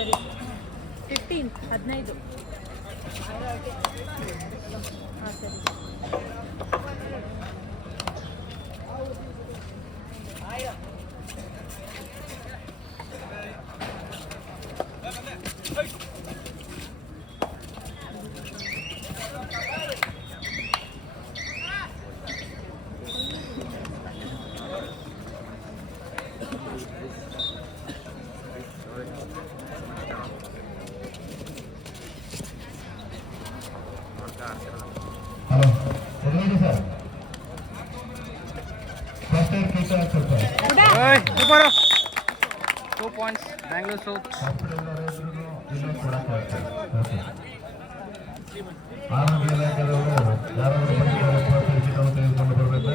ಸರಿ 15 ಹಾಂ ಸರಿ ಹಲೋ ಎಲ್ಲಿದೆ ಸರ್ ಫಸ್ಟ್ ಏಡ್ ಕಿಟ್ ಹಾಕ್ತಾರೆ super 2 points Bangalore south hospital ಇನ್ನೂ ಕೊಡಕ್ಕೆ ಆಗ್ತದೆ ಓಕೆ ಆರೋಗ್ಯ ಇಲಾಖೆದವರು ಯಾರಾದರೂ ಬಂದಿದ್ದಾರೆ ಫಸ್ಟ್ ಏಡ್ ಕಿಟ್ ಅನ್ನು ತೆಗೆದುಕೊಂಡು ಬರಬೇಕು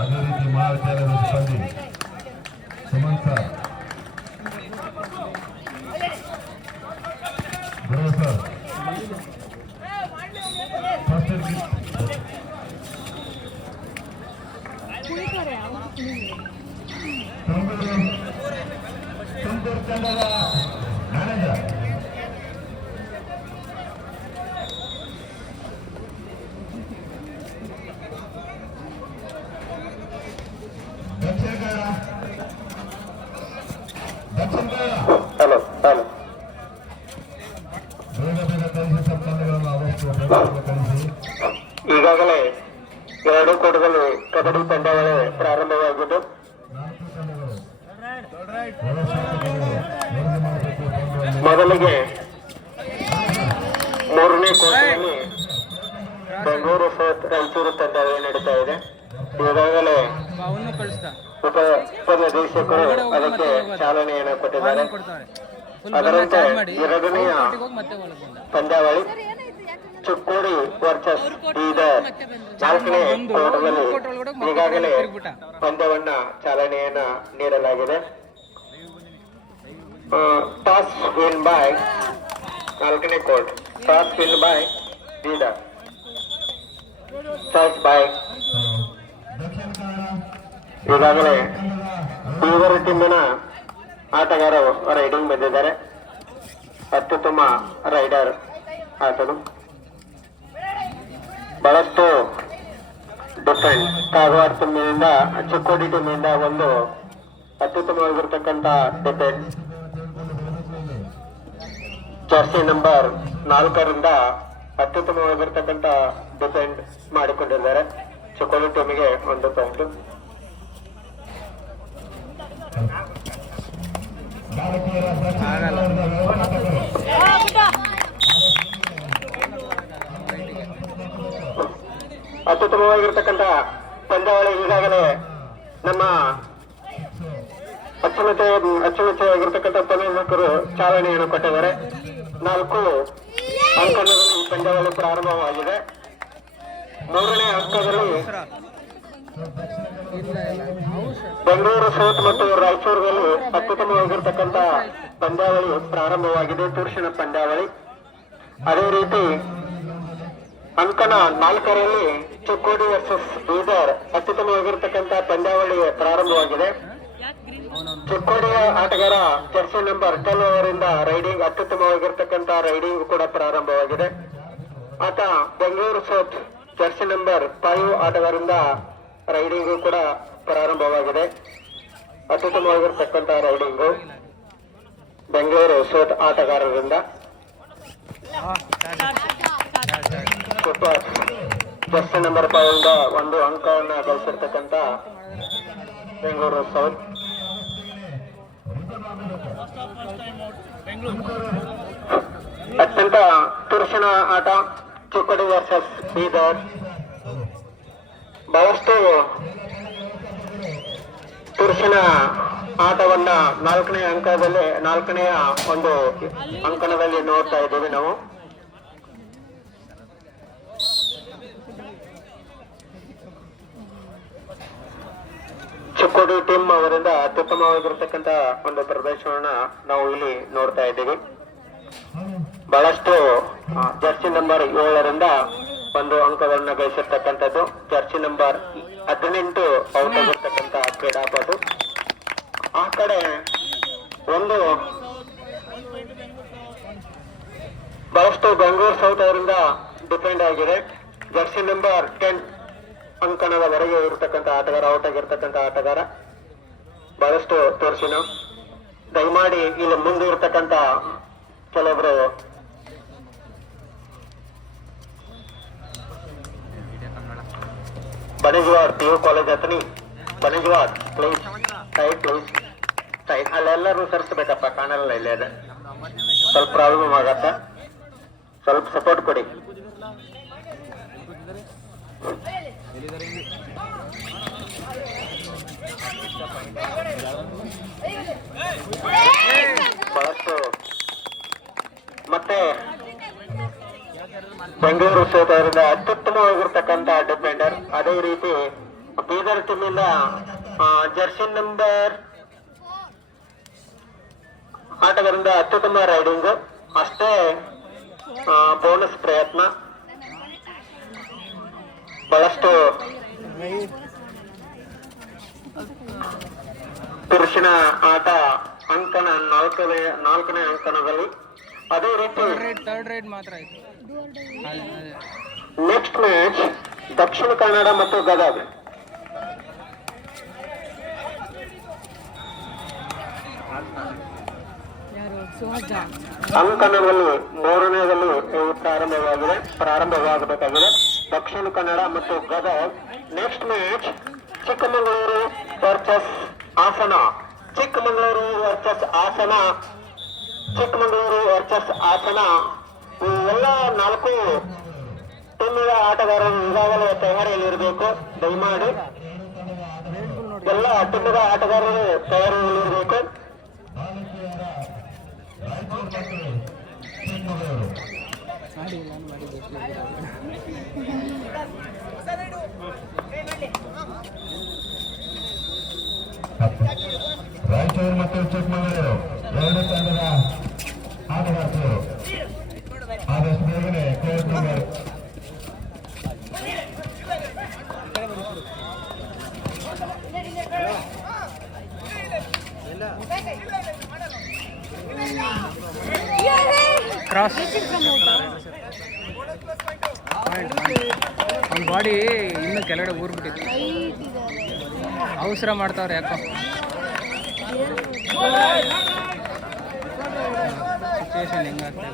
ಅದೇ ರೀತಿ ಮಹಾವಿದ್ಯಾಲಯದ ಸಿಬ್ಬಂದಿ Sumanth sir Guru sir first aid kit Tumakuru ತಂಡದ ಮ್ಯಾನೇಜರ್ ದಕ್ಷಿಣ ಹಲೋ ಹಲೋ ಬೇಗ ಬೇಗ ಕಳಿಸಿ ಸಬ್ ತಂಡಗಳನ್ನು ಆದಷ್ಟು ಬೇಗ ಕಳಿಸಿ ಈಗಾಗಲೇ 2 ಕೂಟದಲ್ಲಿ ಕಬಡ್ಡಿ ಪಂದ್ಯಾವಳಿ ಪ್ರಾರಂಭವಾಗಿದ್ದು 4 ತಂಡಗಳು ವ್ಯವಸ್ಥಾಪಕರು ವರದಿ ಮಾಡಬೇಕು ತಂಡವನ್ನು ಮೊದಲಿಗೆ 3ನೇ ಕೂಟದಲ್ಲಿ ಬೆಂಗಳೂರು ಸೌತ್ ರಾಯಚೂರು ಪಂದ್ಯಾವಳಿ ನಡೀತಾ ಇದೆ. ಈಗಾಗಲೇ ಅವನು ಕಳಿಸ್ತಾ ಉಪನಿರ್ದೇಶಕರು ಅದಕ್ಕೆ ಚಾಲನೆಯನ್ನು ಕೊಟ್ಟಿದ್ದಾರೆ. ಅದರಂತೆ 2ನೇ ಪಂದ್ಯಾವಳಿ ಚಿಕ್ಕೋಡಿ ವರ್ಸಸ್ ಬೀದರ್ 4ನೇ ಕೂಟದಲ್ಲಿ ಈಗಾಗಲೇ ಪಂದ್ಯವನ್ನ ಚಾಲನೆಯನ್ನ ನೀಡಲಾಗಿದೆ. ಟಾಸ್ ವಿನ್ ಬೈ 4ನೇ court toss win by Bidar toss by Dakshina Kannada ಈಗಾಗಲೇ ತಂಡದ ಬೀದರ್ ಟೀಮಿನ ಆಟಗಾರರು ರೈಡಿಂಗ್ ಬಂದಿದ್ದಾರೆ. ಅತ್ಯುತ್ತಮ ರೈಡರ್ ಆತನು ಬಹಳಷ್ಟು ಡಿಫೆಂಡ್ ಕಾಗವಾಡ ಟೀಮಿನಿಂದ ಚಿಕ್ಕೋಡಿ ಟೀಮಿನಿಂದ ಒಂದು ಅತ್ಯುತ್ತಮವಾಗಿರ್ತಕ್ಕಂಥ ಡಿಫೆಂಡ್ ಜರ್ಸಿ ನಂಬರ್ 4ರಿಂದ ಅತ್ಯುತ್ತಮವಾಗಿರ್ತಕ್ಕಂಥ ಡಿಫೆಂಡ್ ಮಾಡಿಕೊಂಡಿದ್ದಾರೆ. ಚಿಕ್ಕೋಡಿ ಟೀಮಿಗೆ 1 ಪಾಯಿಂಟ್. ಬಾಲಕಿಯರ ದಕ್ಷಿಣ ಕನ್ನಡದ ವ್ಯವಸ್ಥಾಪಕರು ಅತ್ಯುತ್ತಮವಾಗಿರ್ತಕ್ಕಂಥ ಪಂದ್ಯಾವಳಿ ಈಗಾಗಲೇ ನಮ್ಮ ಅಚ್ಚುಮೆಚ್ಚಾಗಿರ್ತಕ್ಕಂಥ ಉಪನಿರ್ದೇಶಕರು ಚಾಲನೆಯನ್ನು ಕೊಟ್ಟಿದ್ದಾರೆ. 4 ಅಂಕಣದಲ್ಲಿ ಈ ಪಂದ್ಯಾವಳಿ ಪ್ರಾರಂಭವಾಗಿದೆ. 3ನೇ ಅಂಕದಲ್ಲಿ ಬೆಂಗಳೂರು ಸೌತ್ ಮತ್ತು ರಾಯಚೂರಿನಲ್ಲಿ ಅತ್ಯುತ್ತಮವಾಗಿರ್ತಕ್ಕಂಥ ಪಂದ್ಯಾವಳಿ ಪ್ರಾರಂಭವಾಗಿದೆ. ಪುರುಷನ ಪಂದ್ಯಾವಳಿ. ಅದೇ ರೀತಿ ಅಂಕಣ 4ರಲ್ಲಿ ಚಿಕ್ಕೋಡಿ ವರ್ಸಸ್ ಬೀದರ್ ಅತ್ಯುತ್ತಮವಾಗಿರ್ತಕ್ಕಂಥ ಪಂದ್ಯಾವಳಿ ಪ್ರಾರಂಭವಾಗಿದೆ. ಚಿಕ್ಕೋಡಿಯ ಆಟಗಾರ ಜರ್ಸಿ ನಂಬರ್ 12 ಅವರಿಂದ ರೈಡಿಂಗ್ ಅತ್ಯುತ್ತಮವಾಗಿರ್ತಕ್ಕಂಥ ರೈಡಿಂಗ್ ಕೂಡ ಪ್ರಾರಂಭವಾಗಿದೆ. ಆತ ಬೆಂಗಳೂರು ಸೌತ್ ಜರ್ಸಿ ನಂಬರ್ 5 ಆಟಗಾರರಿಂದ ರೈಡಿಂಗು ಕೂಡ ಪ್ರಾರಂಭವಾಗಿದೆ. ಅತ್ಯುತ್ತಮವಾಗಿರ್ತಕ್ಕಂಥ ರೈಡಿಂಗು ಬೆಂಗಳೂರು ಸೌತ್ ಆಟಗಾರರಿಂದ. ಸೂಪರ್ ಜರ್ಸಿ ನಂಬರ್ 5 ಇಂದ 1 ಅಂಕವನ್ನು ಗಳಿಸಿರ್ತಕ್ಕಂಥ ಬೆಂಗಳೂರು ಸೌತ್. ಅತ್ಯಂತ ತುರುಷಿನ ಆಟ ಚಿಕ್ಕೋಡಿ ವರ್ಸಸ್ ಬೀದರ್. ಬಹಳಷ್ಟು ತುರುಷಿನ ಆಟವನ್ನ 4ನೇ ಅಂಕದಲ್ಲಿ 4ನೇ ಒಂದು ಅಂಕಣದಲ್ಲಿ ನೋಡ್ತಾ ಇದ್ದೀವಿ ನಾವು. ಚಿಕ್ಕೋಡಿ ಟೀಮ್ ಅವರಿಂದ ಅತ್ಯುತ್ತಮವಾಗಿರ್ತಕ್ಕಂಥ ಒಂದು ಪ್ರದರ್ಶನವನ್ನ ನಾವು ಇಲ್ಲಿ ನೋಡ್ತಾ ಇದ್ದೀವಿ. ಬಹಳಷ್ಟು ಜರ್ಸಿ ನಂಬರ್ 7ರಿಂದ 1 ಅಂಕವನ್ನು ಗಳಿಸಿರ್ತಕ್ಕಂಥದ್ದು. ಜರ್ಸಿ ನಂಬರ್ 18 ಔಟ್ ಆಗಿರ್ತಕ್ಕಂಥ ಕ್ರೀಡಾಪಟು. ಆ ಕಡೆ ಒಂದು ಬಹಳಷ್ಟು ಬೆಂಗಳೂರು ಸೌತ್ ಅವರಿಂದ ಡಿಪೆಂಡ್ ಆಗಿದೆ. ಜರ್ಸಿ ನಂಬರ್ 10 ಅಂಕಣದವರೆಗೆ ಇರತಕ್ಕಂಥ ಆಟಗಾರ, ಔಟ್ ಆಗಿರ್ತಕ್ಕಂಥ ಆಟಗಾರ ಬಹಳಷ್ಟು ತೋರಿಸಿನ. ದಯಮಾಡಿ ಇಲ್ಲಿ ಮುಂದೆ ಇರತಕ್ಕಂಥ ಕೆಲವೊಬ್ರು ಬಣಜವಾಡ್ PU ಕಾಲೇಜ್ ಹತ್ತನಿ, Banajawad please tight, please tight. ಅಲ್ಲೆಲ್ಲರೂ ಸರಿಸಬೇಕಪ್ಪ, ಕಾಣಲ್ಲ ಇಲ್ಲೇ ಇದೆ, ಸ್ವಲ್ಪ ಪ್ರಾಬ್ಲಮ್ ಆಗತ್ತ, ಸ್ವಲ್ಪ ಸಪೋರ್ಟ್ ಕೊಡಿ. ಬಹಳಷ್ಟು ಮತ್ತೆ ಬೆಂಗಳೂರು ಸೌತ್ ಅವರಿಂದ ಅತ್ಯುತ್ತಮವಾಗಿರ್ತಕ್ಕಂಥ ಡಿಫೆಂಡರ್. ಅದೇ ರೀತಿ ಬೀದರ್ ಟೀಮಿಂದ ಜರ್ಸಿ ನಂಬರ್ ಆಟಗಾರರಿಂದ ಅತ್ಯುತ್ತಮ ರೈಡಿಂಗ್, ಅಷ್ಟೇ ಬೋನಸ್ ಪ್ರಯತ್ನ. ಬಹಳಷ್ಟು ಪುರುಷನ ಆಟ ಅಂಕಣ ನಾಲ್ಕನೇ ಅಂಕಣದಲ್ಲಿ. ಅದೇ ರೀತಿ ಥರ್ಡ್ ರೈಡ್ ಮಾತ್ರ ಆಯ್ತು. ನೆಕ್ಸ್ಟ್ ಮ್ಯಾಚ್ ದಕ್ಷಿಣ ಕನ್ನಡ ಮತ್ತು ಗದಗ. ಅಂಕಣದಲ್ಲಿ 3ನೇದಲ್ಲಿ ಪ್ರಾರಂಭವಾಗಬೇಕಾಗಿದೆ ದಕ್ಷಿಣ ಕನ್ನಡ ಮತ್ತು Gadag. Next match Chikkamagaluru versus Hassan. Chikkamagaluru versus Hassan. ಈ ಎಲ್ಲ 4 ಟೀಮಿನ ಆಟಗಾರರು ಈಗಾಗಲೇ ತಯಾರಿಯಲ್ಲಿರಬೇಕು. ದಯಮಾಡಿ ಎಲ್ಲ ಟೀಮಿನ ಆಟಗಾರರು ತಯಾರಿಯಲ್ಲಿರಬೇಕು. ರಾಯಚೂರು ಮತ್ತು ಚಿಕ್ಕಮಗಳೂರು 2 ತಂಡದ ಆಟಗಾರರು ಆದಷ್ಟು ಬೇಗನೆ ಕೋರ್ಟ್ ನಂಬರ್ ಕ್ರಾಸ್. ಅವ್ನ ಬಾಡಿ ಇನ್ನೂ ಕೆಳಗಡೆ ಊರ್ಬಿಟ್ಟಿತ್ತು, ಅವಸರ ಮಾಡ್ತಾವ್ರೆ ಯಾಕೋ. ಸಿಚುವೇಶನ್ ಹೆಂಗಾಗ್ತದೆ.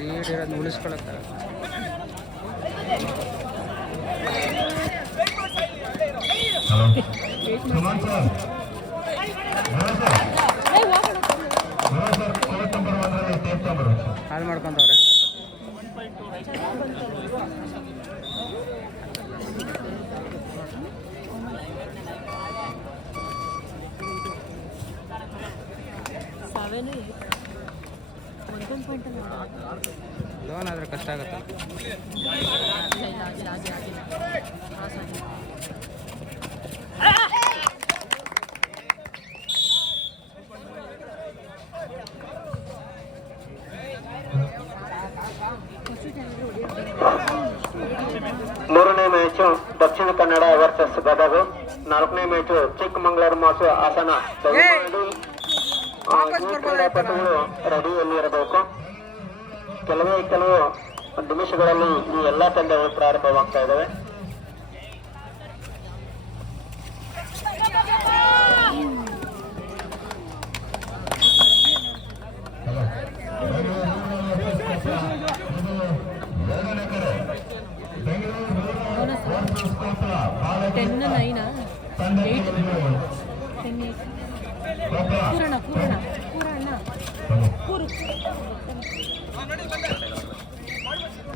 ಲೀಡ್ ಇರೋದು ಉಳಿಸ್ಕೊಳಕ್ಕಾಗ. ಹಾಳು ಮಾಡ್ಕೊಂತವ್ರೆ. ಲೋನ್ ಆದ್ರೆ ಕಷ್ಟ ಆಗುತ್ತೆ. ಮೂರನೇ ಮ್ಯಾಚ್ ದಕ್ಷಿಣ ಕನ್ನಡ ವರ್ಸಸ್ ಗದಗ. 4ನೇ ಮ್ಯಾಚ್ ಚಿಕ್ಕಮಗಳೂರು ಮಾಸು ಹಾಸನ. ಕ್ರೀಡಾಪಟುಗಳು ರೆಡಿಯಲ್ಲಿ ಇರಬೇಕು. ಕೆಲವು ನಿಮಿಷಗಳಲ್ಲಿ ಈ ಎಲ್ಲಾ ತಂಡಗಳು ಪ್ರಾರಂಭವಾಗ್ತಾ ಇದ್ದಾವೆ.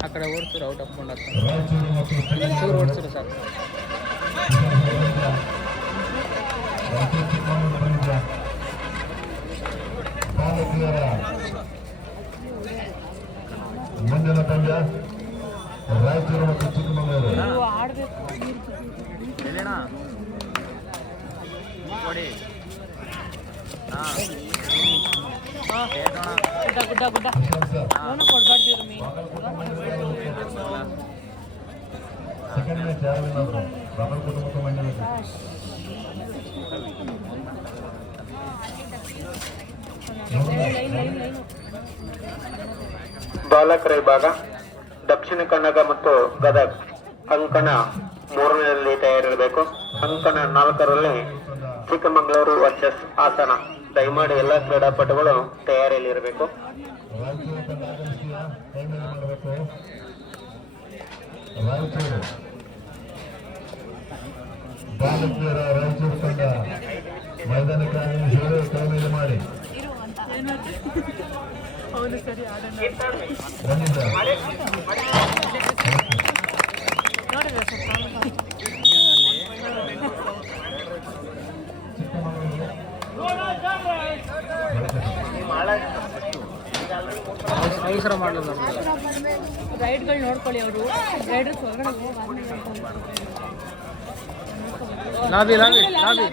ಆ ಕಡೆ ಓಡಿಸಿದ್ರು ಔಟ್ ಹಾಕೊಂಡು ಚೂರು ಓಡಿಸಿದ್ರು ಸಾಕು. ಮುಂದಿನ ಪಂದ್ಯ ರಾಯಚೂರು ಮತ್ತು ಚಿಕ್ಕಮಗಳೂರು. ಗುಡ್ಡ ಗುಡ್ಡ ಪ್ರಶಾಂತ್ ಸರ್ ಅವನು ಕೊಡ್ಬಾರ್ದು ಇವ್ರು ಮೀನು ಸೆಕೆಂಡ್ ಮ್ಯಾಚ್ ಯಾರು ವಿನ್ ಆದ್ರು ಬಾಗಲಕೋಟೆ ಮತ್ತು ಮಂಡ್ಯ ಲೈನ್ ಬಾಲಕರ ವಿಭಾಗ ದಕ್ಷಿಣ ಕನ್ನಡ ಮತ್ತು ಗದಗ ಅಂಕಣ 3ರಲ್ಲಿ ತಯಾರಿರಬೇಕು. ಅಂಕಣ 4ರಲ್ಲಿ ಚಿಕ್ಕಮಗಳೂರು ವರ್ಸಸ್ ಹಾಸನ. ದಯಮಾಡಿ ಎಲ್ಲ ಕ್ರೀಡಾಪಟುಗಳು ತಯಾರಿಯಲ್ಲಿ ಇರಬೇಕು. ರಾಯಚೂರು ತಂಡ ಆಗಮಿಸ್ತೀಯಾ ಕೈ ಮೇಲೆ ಮಾಡಬೇಕು. ರಾಯಚೂರು ಬಾಲಕಿಯರ ರಾಯಚೂರು ತಂಡ ಮೈದಾನಕ್ಕೆ ಆಗಮಿಸಿದರೆ ಕೈ ಮೇಲೆ ಮಾಡಿ. ಅವನು ಸರಿ ಆಡೋಣ ಬಂದಿದ್ದ ನೋಡಿದ್ರೆ ಅವಸರ ಮಾಡಲ್ಲ ರೈಡ್ಗಳು ನೋಡ್ಕೊಳ್ಳಿ ಅವರು ರೈಡರ್ಸ್ ಹೊರಗಡೆ ಲಾಬಿ ಲಾಬಿ ಲಾಬಿ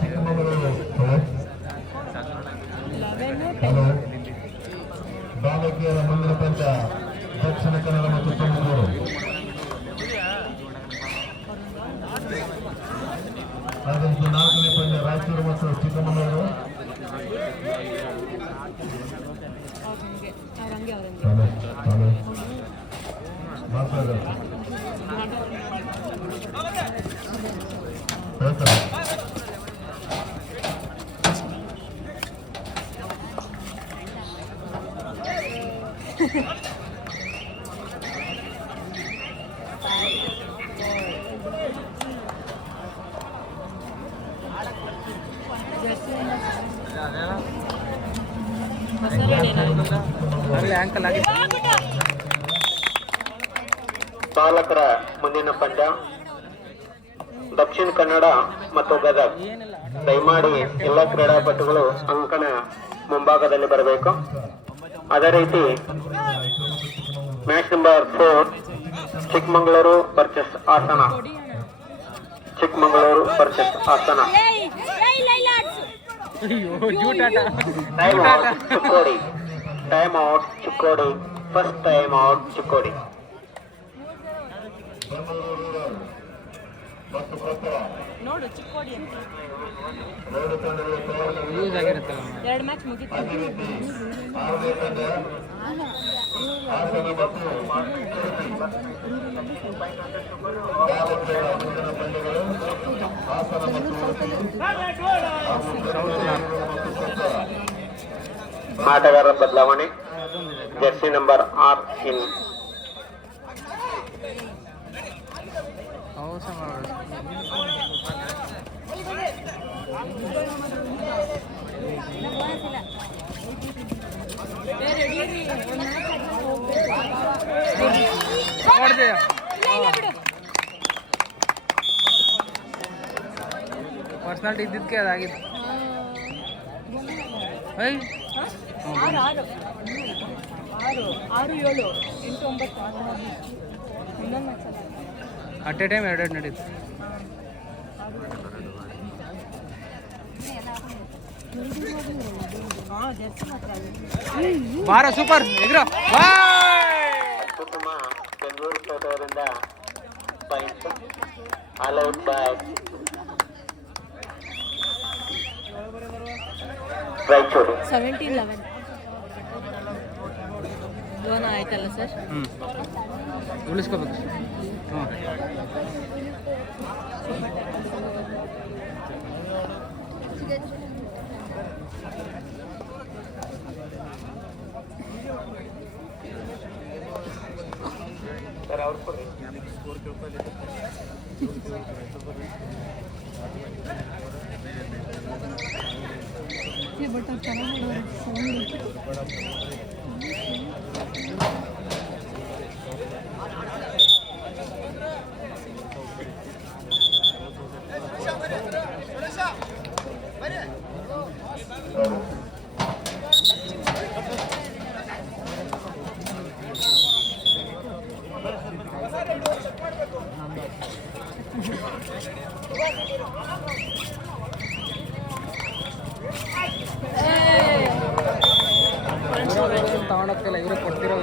ಚಿಕ್ಕಮಗಳೂರು ಬಾಲಕಿಯರ ಮುಂದಿನ ಪಂಚ ದಕ್ಷಿಣ ಕನ್ನಡ ಮತ್ತು ತುಮಕೂರು. ಅದರಿಂದ 4ನೇ ಪಂದ್ಯ ರಾಯಚೂರು ಮತ್ತು ಚಿಕ್ಕಮಗಳೂರು. ಆಂಕಲ್ ಆಗಿ ಬಾಲಕರ ಮುಂದಿನ ಪಂದ್ಯ ದಕ್ಷಿಣ ಕನ್ನಡ ಮತ್ತು ಗದಗ. ದಯಮಾಡಿ ಎಲ್ಲ ಕ್ರೀಡಾಪಟುಗಳು ಅಂಕಣ ಮುಂಭಾಗದಲ್ಲಿ ಬರಬೇಕು. ಅದೇ ರೀತಿ match number 4 Chikkamagaluru versus Hassan. Chikkamagaluru versus Hassan. Time out Chikkodi. Time out Chikkodi. First time out Chikkodi. ನೋಡು ಚಿಕ್ಕೋಡಿ ಅಂತ ಯೂಸ್ ಆಗಿರುತ್ತಲ್ಲ 2 ಮ್ಯಾಚ್ ಮುಗಿತು. ಆಟಗಾರರ ಬದಲಾವಣೆ. ಜರ್ಸಿ ನಂಬರ್ 6 ಇನ್. ಅವಸರ ಮಾಡೋದು ಪರ್ಸನಾಲಿಟಿ ಇದ್ದಿದ್ದಕ್ಕೆ ಅದಾಗಿತ್ತು. 6 7 8 9 ಇನ್ನೊಂದು ಮ್ಯಾಚ್ ಅಟ್ ಎ ಟೈಮ್ 2 ನಡೀತು. ಬಾರ ಸೂಪರ್ ಎಗ್ರ ಅತ್ಯುತ್ತಮ ಬೆಂಗಳೂರು ತೋಟದಿಂದ points. All out by Raichur. 17-11 ಗೋನ ಆಯ್ತಲ್ಲ ಸರ್. ಉಳಿಸ್ಕೋಬೇಕು. ಸರ್ ಅವ್ರು ಕೊಡಿ. ಬಟ್ ಚೆನ್ನಾಗಿ ತಗೊಂಡೋಗ್ತಿಲ್ಲ, ಇವರು ಕೊಡ್ತಿರೋ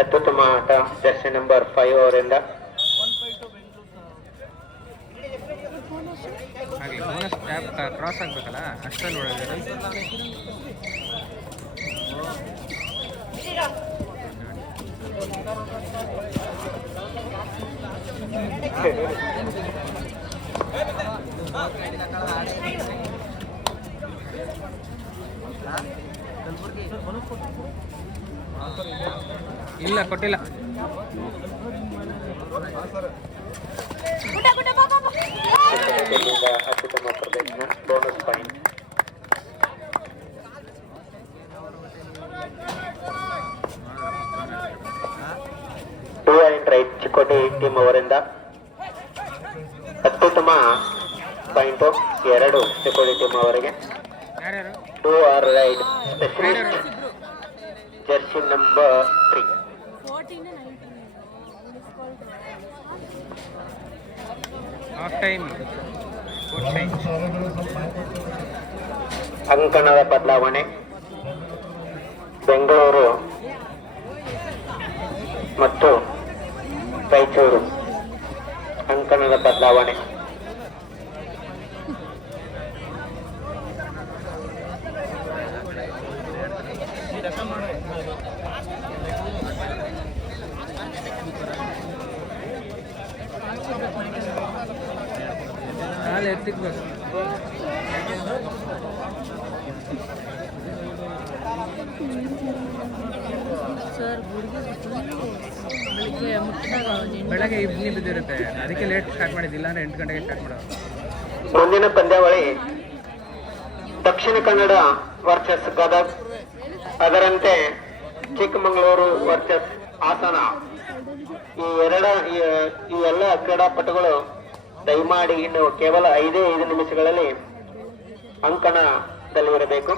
ಅತ್ಯುತ್ತಮ ಆಟ ಜರ್ಸಿ ನಂಬರ್ 5 ಅವರಿಂದ. ಹಾಗೆ ಬೋನಸ್ ಟ್ಯಾಪ್ ಕ್ರಾಸ್ ಆಗಬೇಕಲ್ಲ, ಅಷ್ಟರಲ್ಲಿ ನೋಡಿದ್ರೆ ಇಲ್ಲ ಕೊಟ್ಟಿಲ್ಲ. ಅತ್ಯುತ್ತಮ ಪ್ರದರ್ಶನ, bonus point. 2 point right Chikkodi team ಅವರಿಂದ. ಅತ್ಯುತ್ತಮ ಪಾಯಿಂಟ್ 2 ಚಿಕ್ಕೋಟಿ ಟೀಮ್ ಅವರಿಗೆ. ಯಾರ್ಯಾರು 2 ಆರ್ raid specialist jersey number 3. 14 half time ಅಂಕಣದ ಬದಲಾವಣೆ. ಬೆಂಗಳೂರು ಮತ್ತು ರಾಯಚೂರು ಅಂಕಣದ ಬದಲಾವಣೆ. ನಾಳೆ ಎತ್ತಿಕ್ಬೇಕು. ಸರ್ ಬೆಳಿಗ್ಗೆ ಮುಟ್ಟಿದಾಗ ಬೆಳಗ್ಗೆ ಇಬ್ನಿ ಬಿದ್ದಿರುತ್ತೆ, ಅದಕ್ಕೆ ಲೇಟ್ ಸ್ಟಾರ್ಟ್ ಮಾಡಿದ್ದಿಲ್ಲ ಅಂದರೆ 8 ಗಂಟೆಗೆ ಸ್ಟಾರ್ಟ್ ಮಾಡೋದು. ಮುಂದಿನ ಪಂದ್ಯಾವಳಿ ದಕ್ಷಿಣ ಕನ್ನಡ ವರ್ಸಸ್ ಗದಗ್, ಅದರಂತೆ ಚಿಕ್ಕಮಗಳೂರು ವರ್ಸಸ್ ಹಾಸನ. ಈ ಎಲ್ಲ ಕ್ರೀಡಾಪಟುಗಳು ದಯಮಾಡಿ ಇನ್ನು ಕೇವಲ 5 ನಿಮಿಷಗಳಲ್ಲಿ ಅಂಕಣದಲ್ಲಿ ಇರಬೇಕು.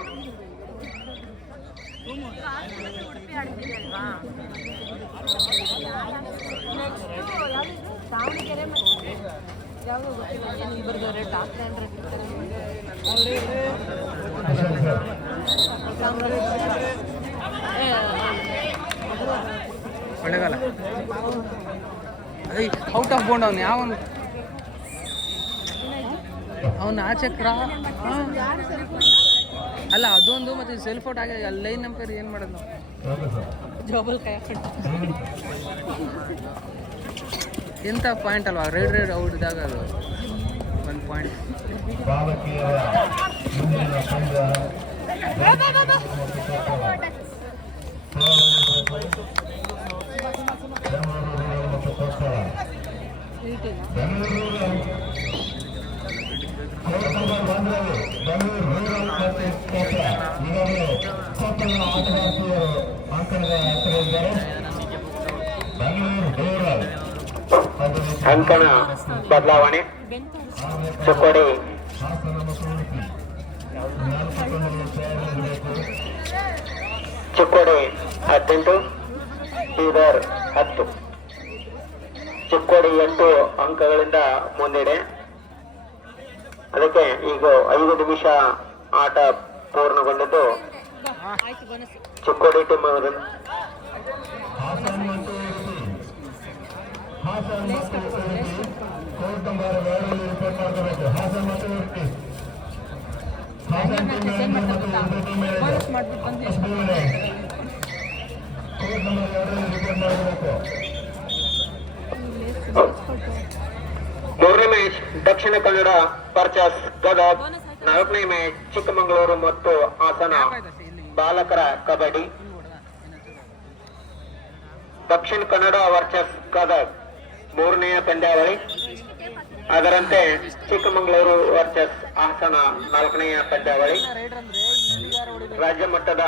Kollegal out of bound. ಅವನು ಯಾವನು ಅವನು ಆಚೆ ಅಲ್ಲ, ಅದೊಂದು ಮತ್ತೆ ಸೆಲ್ಫ್ ಔಟ್ ಆಗಿ ಅಲ್ಲಿ ಲೈನ್ ನಂಬರ್ ಏನು ಮಾಡೋದು ನಾವು? ಜೋಬಲ್ ಕೈ ಹಾಕೊಂಡು ಎಂಥ ಪಾಯಿಂಟ್ ಅಲ್ವಾ, ರೇಡ್ ಔಟ್ ಇದ್ದಾಗ ಅದು 1 ಪಾಯಿಂಟ್. ಅಂಕಣ ಬದಲಾವಣೆ. ಚಿಕ್ಕೋಡಿ ಚಿಕ್ಕೋಡಿ 18, ಬೀದರ್ 10. ಚಿಕ್ಕೋಡಿ 8 ಅಂಕಗಳಿಂದ ಮುನ್ನಡೆ. ಅದಕ್ಕೆ ಈಗ 5 ನಿಮಿಷ ಆಟ ಪೂರ್ಣಗೊಂಡಿದ್ದು ಚಿಕ್ಕೋಡಿ ಟೀಮ್ ಅವರಿಂದ. ಮೂರನೇ ಮ್ಯಾಚ್ ದಕ್ಷಿಣ ಕನ್ನಡ ವರ್ಸಸ್ ಗದಗ್. 4ನೇ ಮ್ಯಾಚ್ ಚಿಕ್ಕಮಗಳೂರು ಮತ್ತು ಹಾಸನ ಬಾಲಕರ ಕಬಡ್ಡಿ. ದಕ್ಷಿಣ ಕನ್ನಡ ವರ್ಸಸ್ ಗದಗ್ 3ನೇ ಪಂದ್ಯಾವಳಿ, ಅದರಂತೆ ಚಿಕ್ಕಮಗಳೂರು ವರ್ಸಸ್ ಹಾಸನ 4ನೇ ಪಂದ್ಯಾವಳಿ. ರಾಜ್ಯ ಮಟ್ಟದ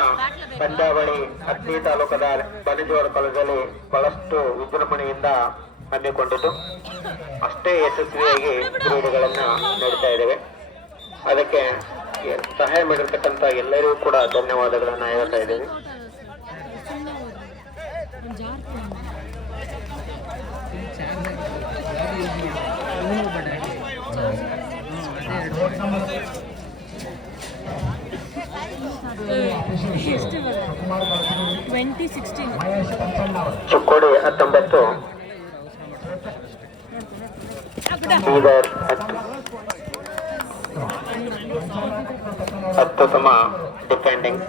ಪಂದ್ಯಾವಳಿ ಹತ್ತಿ ತಾಲೂಕದ ಬನಜೋರ ಕಾಲೇಜಲ್ಲಿ ಬಹಳಷ್ಟು ವಿಜೃಂಭಣೆಯಿಂದ ಹಮ್ಮಿಕೊಂಡಿದ್ದು, ಅಷ್ಟೇ ಯಶಸ್ವಿಯಾಗಿ ಕ್ರೀಡೆಗಳನ್ನ ನೋಡ್ತಾ ಇದ್ದೇವೆ. ಅದಕ್ಕೆ ಸಹಾಯ ಮಾಡಿರ್ತಕ್ಕಂಥ ಎಲ್ಲರಿಗೂ ಕೂಡ ಧನ್ಯವಾದಗಳನ್ನ ಹೇಳ್ತಾ ಇದ್ದೀವಿ. ಚಿಕ್ಕೋಡಿ 19 ಬೀದರ್ 10 ಅತ್ಯುತ್ತಮ ಡಿಫೆಂಡಿಂಗ್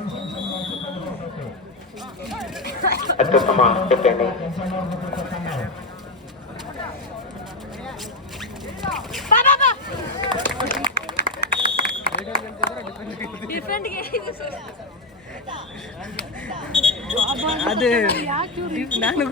ಅದೇ ನಾನು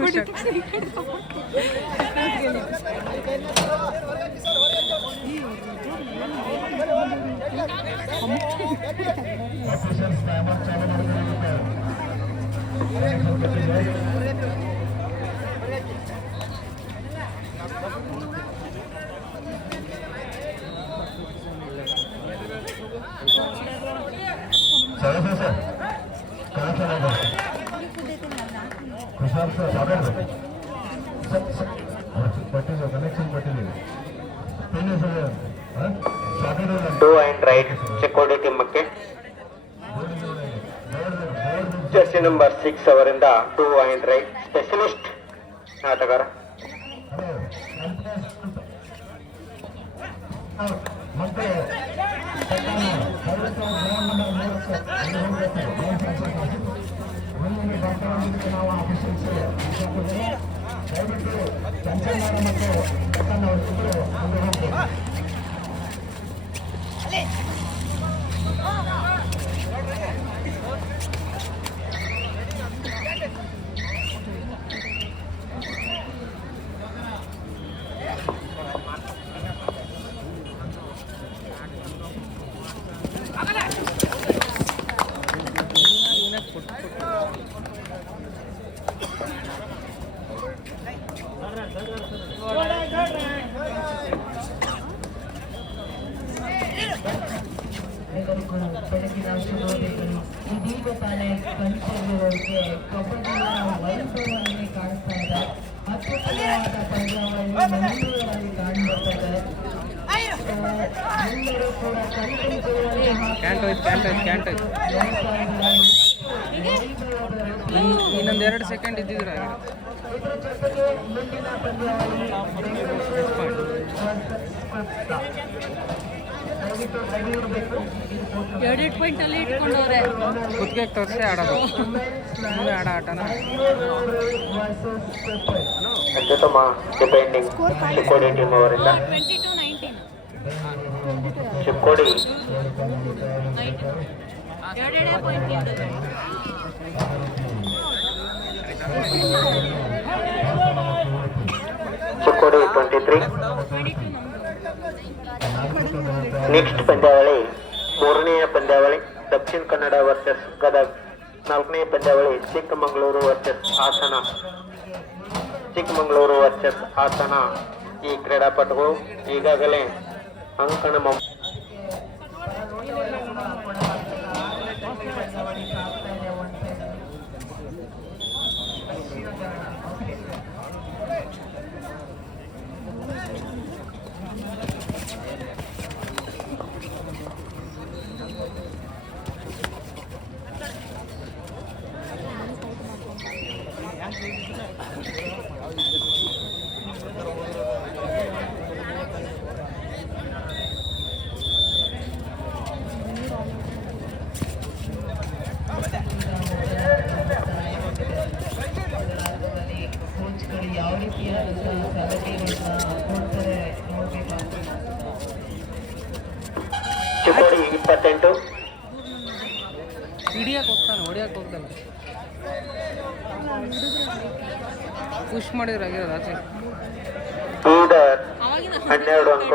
ಟೂ ಅಂಡ್ ರೈಟ್ ಚಿಕ್ಕೋಡಿ ಟೀಮಕ್ಕೆ ಜರ್ಸಿ ನಂಬರ್ 6 ಅವರಿಂದ 2 ಅಂಡ್ ರೈಟ್ ಸ್ಪೆಷಲಿಸ್ಟ್ ಆಟಗಾರ. ಬೆಳಗಿನ ಶುಭೋದಯಗಳು. ಇದೀಗ ತಾನೇ ಕಣ್ಸಲ್ಲಿರೋರಿಗೆ ಕಬಡ್ಡಿಯ ವೈಭವವನ್ನೇ ಕಾಣಿಸ್ತಾ ಇದೆ. ಅತ್ಯುತ್ತಮವಾದ ಪಂದ್ಯಾವಳಿಯಲ್ಲಿ ಮಂಗಳೂರಲ್ಲಿ ಕಾಣಿಸುತ್ತದೆ. ಎಲ್ಲರೂ ಕೂಡ ಇನ್ನೊಂದು 2 ಸೆಕೆಂಡ್ ಇದ್ದಿದ್ರೆ ಇದರ ಜೊತೆಗೆ ಮುಂದಿನ ಪಂದ್ಯಾವಳಿ ಎರಡೆರಡು ಪಾಯಿಂಟ್ ಅಲ್ಲಿ ಇಟ್ಕೊಂಡವ್ರೆ. ಕುತ್ತಿಗೆ ತೋರಿಸಿ ಆಡೋದು, ಸುಮ್ಮನೆ ಆಟನ. ಅತ್ಯುತ್ತಮ ಡಿಫೆಂಡಿಂಗ್ ಚಿಕ್ಕೋಡಿ ಟೀಮ್ ಅವರಿಂದ 22-19 ಚಿಕ್ಕೋಡಿ ಎರಡೆರಡೇ ಪಾಯಿಂಟ್ ಇದ್ದದ್ದು. ಚಿಕ್ಕೋಡಿ 23. ನೆಕ್ಸ್ಟ್ ಪಂದ್ಯಾವಳಿ 3ನೇ ಪಂದ್ಯಾವಳಿ ದಕ್ಷಿಣ ಕನ್ನಡ ವರ್ಸಸ್ ಗದಗ. 4ನೇ ಪಂದ್ಯಾವಳಿ ಚಿಕ್ಕಮಗಳೂರು ವರ್ಸಸ್ ಹಾಸನ. ಈ ಕ್ರೀಡಾಪಟುಗಳು ಈಗಾಗಲೇ ಅಂಕಣ ಯಾವ ರೀತಿಯಾದಂತಹ ಸಲಹೆಗಳನ್ನ ಕೊಡ್ತಾರೆ ನೋಡ್ಬೇಕಾಗ್ತದೆ. ಚಿಕ್ಕೋಡಿ 28 ಹಿಡಿಯಕ್ಕೆ ಹೋಗ್ತಾನೆ, ಹೊಡಿಯಕ್ಕೆ ಹೋಗ್ತಾನೆ. ಪುಷ್ ಮಾಡಿದ್ರೆ ಆಗಿರೋದು ಆಚೆ. ಬೀದರ್ 12 ಅಂಕ.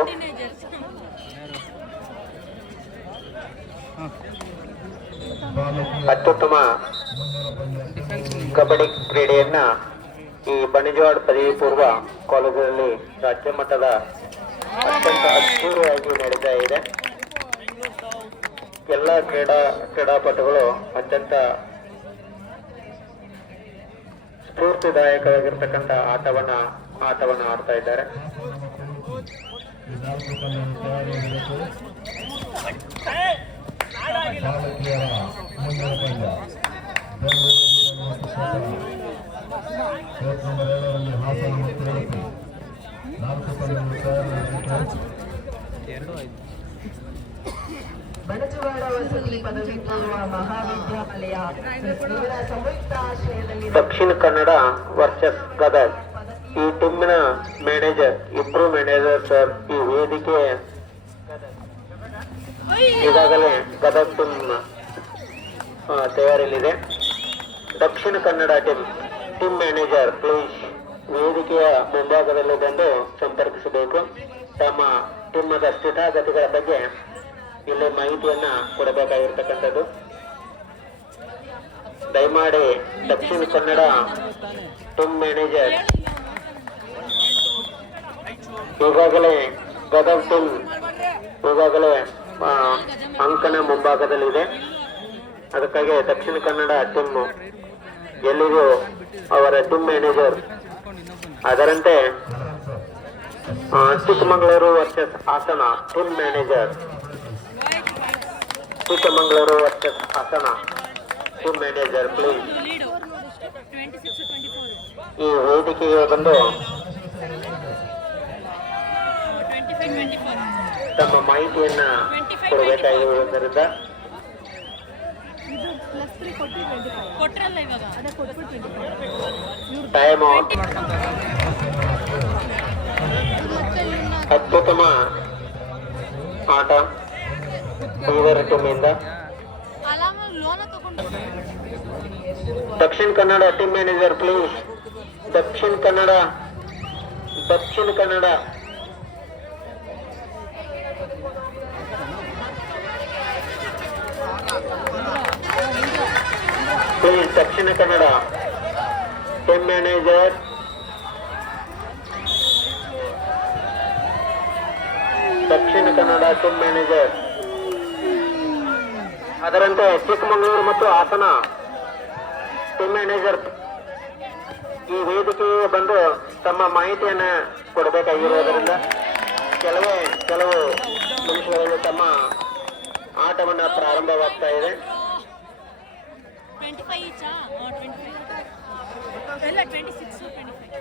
ಅತ್ಯುತ್ತಮ ಕಬಡ್ಡಿ ಕ್ರೀಡೆಯನ್ನ ಈ ಬಣಿಜವಾಡ ಪದವಿ ಪೂರ್ವ ಕಾಲೇಜಿನಲ್ಲಿ ರಾಜ್ಯ ಮಟ್ಟದ ಅತ್ಯಂತ ಅದ್ಭುತವಾಗಿ ನಡೀತಾ ಇದೆ. ಎಲ್ಲ ಕ್ರೀಡಾಪಟುಗಳು ಅತ್ಯಂತ ಸ್ಫೂರ್ತಿದಾಯಕವಾಗಿರ್ತಕ್ಕಂಥ ಆಟವನ್ನ ಆಡ್ತಾ ಇದ್ದಾರೆ. ಈ 4 ತಂಡಗಳು ತಯಾರಾಗಬೇಕು. ಬಾಲಕಿಯರ ಮುಂದಿನ ಪಂದ್ಯ ಬೆಂಗಳೂರು ಮತ್ತು ಕೋಟ್ ನಂಬರ್ 2ರಲ್ಲಿ ಹಾಸನ ಮತ್ತು ಉಡುಪಿ. 4 ತಂಡಗಳು ತಯಾರಾಗಬೇಕು. ಬಣಜವಾಡ ವಸತಿ ಪದವಿ ಪೂರ್ವ ಮಹಾವಿದ್ಯಾಲಯ ಇವರ ಸಂಯುಕ್ತ ಆಶ್ರಯದಲ್ಲಿ ದಕ್ಷಿಣ ಕನ್ನಡ ವರ್ಸಸ್ ಗದಗ್. ಈ ಟೀಮಿನ ಮ್ಯಾನೇಜರ್, ಇಬ್ರು ಮ್ಯಾನೇಜರ್ ಸರ್ ಈ ವೇದಿಕೆ ಈಗಾಗಲೇ Gadag team ತಯಾರಿಯಲ್ಲಿದೆ. Dakshina Kannada team manager please ವೇದಿಕೆಯ ಮುಂಭಾಗದಲ್ಲಿ ಬಂದು ಸಂಪರ್ಕಿಸಬೇಕು. ತಮ್ಮ ಟೀಮದ ಸ್ಥಿತಾಗತಿಗಳ ಬಗ್ಗೆ ಇಲ್ಲಿ ಮಾಹಿತಿಯನ್ನ ಕೊಡಬೇಕಾಗಿರ್ತಕ್ಕಂಥದ್ದು. ದಯಮಾಡಿ ದಕ್ಷಿಣ ಕನ್ನಡ ಟೀಮ್ ಮ್ಯಾನೇಜರ್ ಈಗಾಗಲೇ ಗದಗ್ ಟೀಮ್ ಈಗಾಗಲೇ ಅಂಕಣ ಮುಂಭಾಗದಲ್ಲಿದೆ. ಅದಕ್ಕಾಗಿ ದಕ್ಷಿಣ ಕನ್ನಡ ಟೀಮ್ ಎಲ್ಲಿಗೂ ಅವರ ಟೀಮ್ ಮ್ಯಾನೇಜರ್ ಅದರಂತೆ Chikkamagaluru versus Hassan team manager, Chikkamagaluru versus Hassan team manager please ಈ ವೇದಿಕೆಗೆ ಬಂದು ತಮ್ಮ ಮಾಹಿತಿಯನ್ನ ಕೊಡಬೇಕಾಗಿರುವುದರಿಂದ ಟೈಮ್ ಔಟ್. ಅತ್ಯುತ್ತಮ ಆಟ Bidar ಟೀಮಿಂದ. Dakshina Kannada team manager please. Dakshina Kannada please. Dakshina Kannada team manager ಅದರಂತೆ ಚಿಕ್ಕಮಗಳೂರು ಮತ್ತು ಹಾಸನ ಟೀಮ್ ಮ್ಯಾನೇಜರ್ ಈ ವೇದಿಕೆಗೆ ಬಂದು ತಮ್ಮ ಮಾಹಿತಿಯನ್ನ ಕೊಡಬೇಕಾಗಿರುವುದರಿಂದ ಕೆಲವು ನಿಮಿಷಗಳಲ್ಲಿ ತಮ್ಮ ಆಟವನ್ನ ಪ್ರಾರಂಭವಾಗ್ತಾ ಇದೆ. 25 each, 25. ಎಲ್ಲ 26, 25.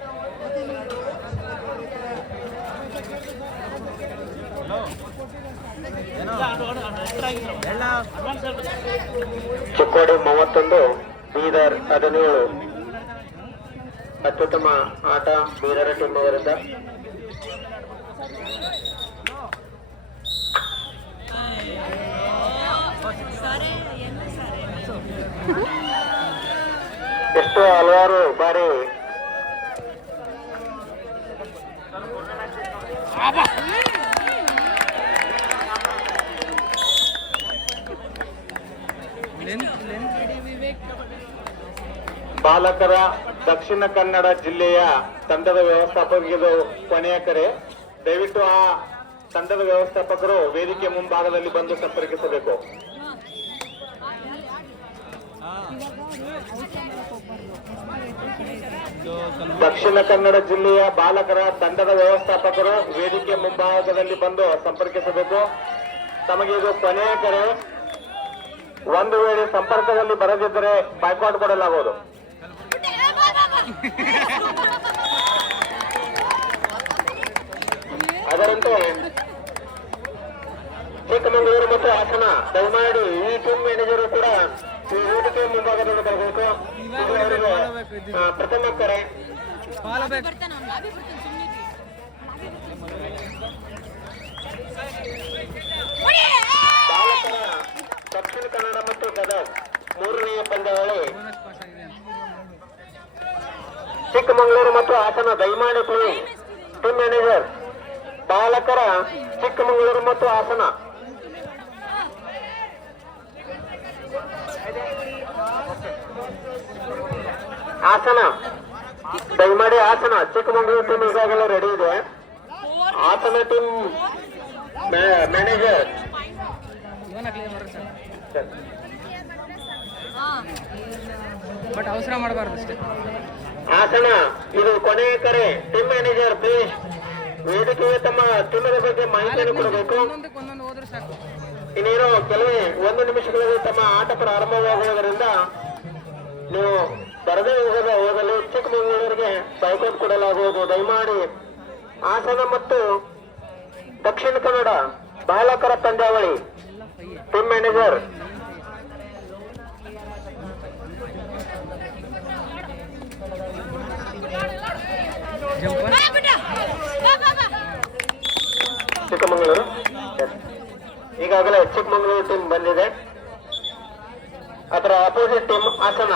ಚಿಕ್ಕೋಡಿ 31, ಬೀದರ್ 17. ಅತ್ಯುತ್ತಮ ಆಟ ಬೀದರ್ ಟೀಮ್ ಅವರಿಂದ. ಎಷ್ಟು ಹಲವಾರು ಬಾರಿ ಬಾಲಕರ ದಕ್ಷಿಣ ಕನ್ನಡ ಜಿಲ್ಲೆಯ ತಂಡದ ವ್ಯವಸ್ಥಾಪಕರಿಗೆ ಕೊನೆಯ ಕರೆ. ದಯವಿಟ್ಟು ಆ ತಂಡದ ವ್ಯವಸ್ಥಾಪಕರು ವೇದಿಕೆ ಮುಂಭಾಗದಲ್ಲಿ ಬಂದು ಸಂಪರ್ಕಿಸಬೇಕು. ದಕ್ಷಿಣ ಕನ್ನಡ ಜಿಲ್ಲೆಯ ಬಾಲಕರ ತಂಡದ ವ್ಯವಸ್ಥಾಪಕರು ವೇದಿಕೆ ಮುಂಭಾಗದಲ್ಲಿ ಬಂದು ಸಂಪರ್ಕಿಸಬೇಕು. ತಮಗೆ ಇದು ಕೊನೆಯ ಕರೆ. ಒಂದು ವೇಳೆ ಸಂಪರ್ಕದಲ್ಲಿ ಬರದಿದ್ದರೆ ಬಾಯ್ಕಾಟ್ ಕೊಡಲಾಗುವುದು. ಅದರಂತೆ ಚಿಕ್ಕಮಗಳೂರು ಮತ್ತು ಹಾಸನ ದಯಮಾಡಿ ಈ ಟೀಮ್ ಮ್ಯಾನೇಜರ್ ಕೂಡ ಈ ವೇದಿಕೆ ಮುಂಭಾಗದಲ್ಲಿ ಬರಬೇಕು. ಇದು ಅವರಿಗೆ ಪ್ರಥಮ ಕರೆ. ಬಾಲಕರ ದಕ್ಷಿಣ ಕನ್ನಡ ಮತ್ತು ಗದಗ್ ಮೂರನೆಯ ಪಂದ್ಯಾವಳಿ. ಚಿಕ್ಕಮಗಳೂರು ಮತ್ತು ಹಾಸನ ದಯಮಾಡಿ ಟೀಮ್ ಮ್ಯಾನೇಜರ್. ಬಾಲಕರ ಚಿಕ್ಕಮಗಳೂರು ಮತ್ತು ಹಾಸನ. ಹಾಸನ ದಯಮಾಡಿ ಹಾಸನ. ಚಿಕ್ಕಮಗಳೂರು ಟೀಮ್ ಈಗಾಗಲೇ ರೆಡಿ ಇದೆ. ಹಾಸನ ಟೀಮ್ ಮ್ಯಾನೇಜರ್ ಬಟ್ ಅವಸರ ಮಾಡಬಾರ್ದು ಅಷ್ಟೇ. ಹಾಸನ ಇದು ಕೊನೆಯ ಕರೆ. ಟೀಮ್ ಮ್ಯಾನೇಜರ್ ಪ್ಲೀಸ್ ವೇದಿಕೆಗೆ ತಮ್ಮ ಟೀಮದ ಬಗ್ಗೆ ಮಾಹಿತಿಯನ್ನು ಕೊಡಬೇಕು. ಒಂದೊಂದು ಹೋದ್ರೆ ಸಾಕು. ಇನ್ನೇನು ಕೆಲವೇ 1 ನಿಮಿಷಗಳಲ್ಲಿ ತಮ್ಮ ಆಟ ಪ್ರಾರಂಭವಾಗುವುದರಿಂದ ನೀವು ಬರದೇ ಹೋಗಲು ಚಿಕ್ಕಮಗಳೂರಿಗೆ ಬೈಕೌಟ್ ಕೊಡಲಾಗುವುದು. ದಯಮಾಡಿ ಹಾಸನ ಮತ್ತು ದಕ್ಷಿಣ ಕನ್ನಡ ಬಾಲಕರ ಪಂದ್ಯಾವಳಿ ಟೀಮ್ ಮ್ಯಾನೇಜರ್ ಚಿಕ್ಕಮಗಳೂರು. ಈಗಾಗಲೇ ಚಿಕ್ಕಮಗಳೂರು ಟೀಮ್ ಬಂದಿದೆ. ಅದರ opposite team Hassan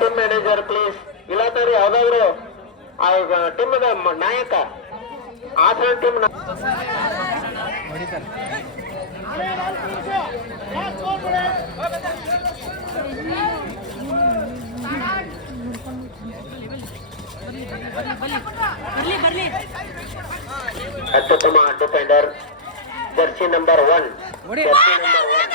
team manager please. ಇಲ್ಲಾಂದ್ರೆ ಯಾವ್ದಾದ್ರು ಟೀಮದ ನಾಯಕ ಹಾಸನ ಟೀಮ್ ಹೊಡಿತಾರೆ. ಬರ್ಲಿ ಅತ್ಯುತ್ತಮ ಡಿಫೆಂಡರ್ ಜರ್ಸಿ ನಂಬರ್ 1. ಹೊಡಿ. ಜರ್ಸಿ ನಂಬರ್ 1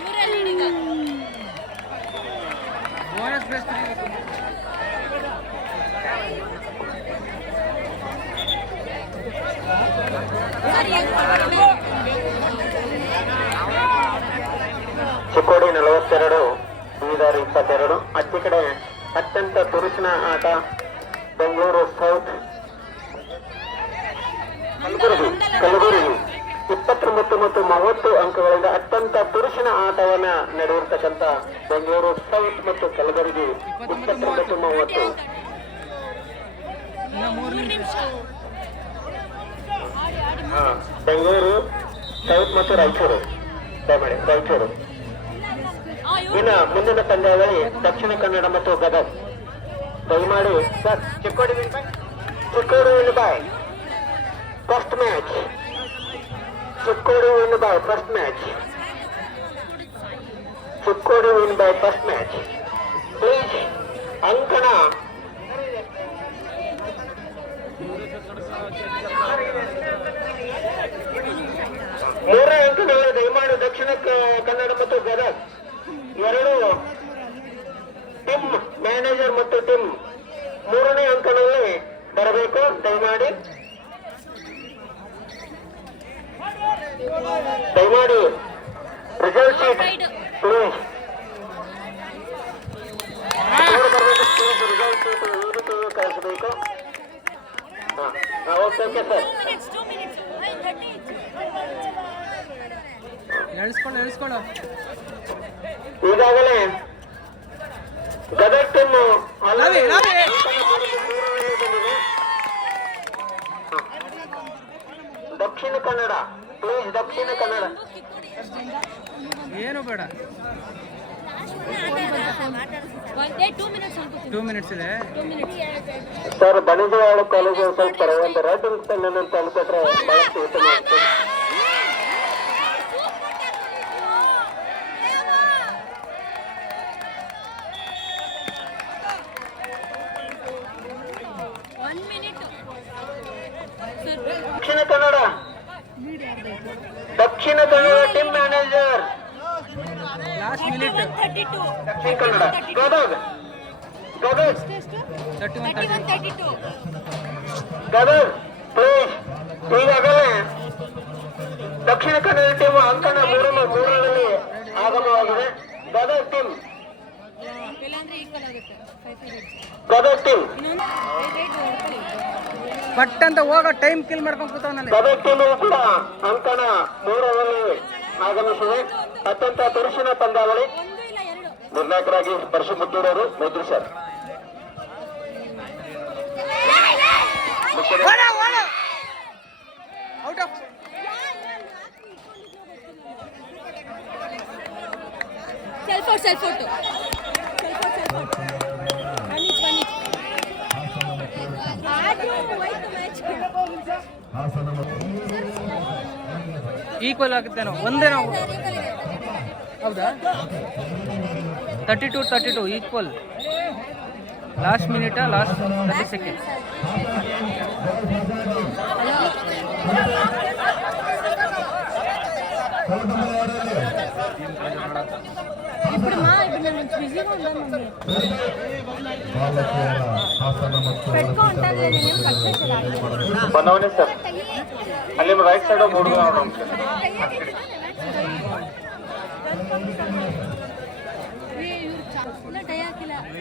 ಇವರೇ ಲೀಡಿಂಗ್. ಬೋನಸ್ ಬೇಸ್ ತೆಗಿಬೇಕು. ಚಿಕ್ಕೋಡಿ 42, ಬೀದರ್ 22. ಅಚ್ಚಿ ಕಡೆ ಅತ್ಯಂತ ತುರುಚಿನ ಆಟ ಬೆಂಗಳೂರು ಸೌತ್ ಕಲಬುರಗಿ 29 ಮತ್ತು 30 ಅಂಕಗಳಿಂದ ಅತ್ಯಂತ ತುರುಚಿನ ಆಟವನ್ನ ನಡೆದಿರ್ತಕ್ಕಂಥ ಬೆಂಗಳೂರು ಸೌತ್ ಮತ್ತು ಕಲಬುರಗಿ 29-30. ಇನ್ನು 3 ನಿಮಿಷ. ಬೆಂಗಳೂರು ಸೌತ್ ಮತ್ತು ರಾಯಚೂರು. ದಯಮಾಡಿ ರಾಯಚೂರು. ಇನ್ನು ಮುಂದಿನ ಪಂದ್ಯಾವಳಿ ದಕ್ಷಿಣ ಕನ್ನಡ ಮತ್ತು ಗದಗ. ದಯಮಾಡಿ sir Chikkodi win by first match. Chikkodi win by first match. Chikkodi win by first match. Please ಅಂಕಣ ಮೂರನೇ ಅಂಕಗಳಲ್ಲಿ ದಯಮಾಡಿ ದಕ್ಷಿಣ ಕನ್ನಡ ಮತ್ತು ಗದಗ ಎರಡು ಟೀಮ್ ಮ್ಯಾನೇಜರ್ ಮತ್ತು ಟೀಮ್ 3ನೇ ಅಂಕದಲ್ಲಿ ಬರಬೇಕು. ದಯಮಾಡಿ result sheet please. Result sheet ಈ ರೀತಿ ಕಳಿಸಬೇಕು. Okay sir. ಎಳಿಸ್ಕೊಳ್ಳು. ಈಗಾಗಲೇ ಗದಗ ಟೀಮ್ ದಕ್ಷಿಣ ಕನ್ನಡ ಪ್ಲೀಸ್. ದಕ್ಷಿಣ ಕನ್ನಡ ಏನು ಬೇಡ. 2 ಮಿನಿಟ್ಸ್ ಇದೆ. ಸರ್ ಬಣಿಜವಾಳ ಕಾಲೇಜು ಸ್ವಲ್ಪ ಒಂದು ರೈಟಿಂಗ್ ಪೆನ್ ಅನ್ನು ತಂದುಕೊಟ್ರೆ ಬಹಳಷ್ಟು ಉತ್ತಮ ಆಗ್ತದೆ. Dakshina Kannada team manager last minute. Dakshina Kannada Gadag 31-32. Gadag please. ಈಗಾಗಲೇ ದಕ್ಷಿಣ ಕನ್ನಡ ಟೀಮ್ ಅಂಕಣ 3ರಲ್ಲಿ ಆಗಮವಾಗಿದೆ. ಗದಗ ಟೀಮ್ ಪಟ್ ಅಂತ ಹೋಗ ಟೈಮ್ ಕಿಲ್ ಮಾಡ್ಕೊಂಡು ಕೂತವನಲ್ಲಿ. ಗದಗ ಟೀಮ್ ಕೂಡ ಅಂಕಣ 3ರಲ್ಲಿ ಆಗಮಿಸಿದೆ. ಅತ್ಯಂತ ತುರುಸಿನ ಪಂದ್ಯಾವಳಿ. ನಿರ್ಣಾಯಕರಾಗಿ ಪರಶುಮುತ್ತೂರವರು Maitri sir. Out of self out. Equal ಆಗುತ್ತೇನೋ ಒಂದೇನೋ. ಹೌದಾ 32-32 ಈಕ್ವಲ್. ಲಾಸ್ಟ್ ಮಿನಿಟಾ ಲಾಸ್ಟ್ 30 ಸೆಕೆಂಡ್ ఇప్పుడు నేను బిజీగా ఉన్నాను మమ్మీ ಬಾಲಕಿಯರ ಹಾಸನ ಮತ್ತು పెట్టుకో ఉంటాను నేనేం కట్ చేసేదాన్ని ಬಂದವನೇ ಸರ್ ಅಲ್ಲಿ ರೈಟ್ ಸೈಡ್ ಹುಡುಗ ನೋಡೋಣ ಸರ್